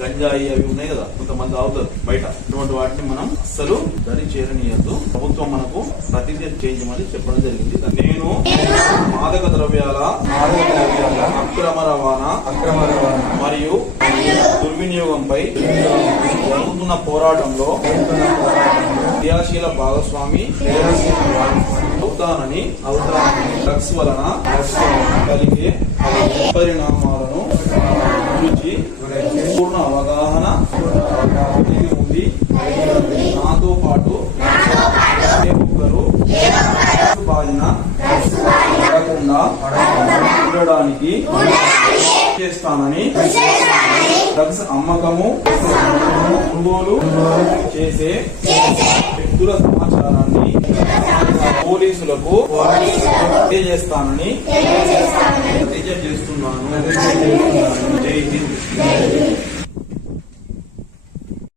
గంజాయి అవి ఉన్నాయి కదా కొంతమంది తాగుతారు బయట. ఇటువంటి వాటిని మనం అస్సలు దరి చేరనీయద్దు. ప్రభుత్వం మనకు ప్రతిజ్ఞ చేయమని చెప్పడం జరిగింది. నేను మాదక ద్రవ్యాల అక్రమ రవాణా అక్రమ రవాణా మరియు దుర్వినియోగంపై జరుగుతున్న పోరాటంలో క్రియాశీల భాగస్వామి అవుతానని అవుతానని డ్రగ్స్ వలన కలిగే పరిణామాలను గురించి పూర్ణ అవగాహన కలిగి ఉంది. నాతో పాటు ఒక్కరు బారిన పడకుండా ఉండడానికి చేస్తానని డ్రగ్స్ అమ్మకము కొనుగోలు చేసే వ్యక్తుల సమాచారాన్ని పోలీసులకు తెలియజేస్తానని తెలియజేస్తున్నాను.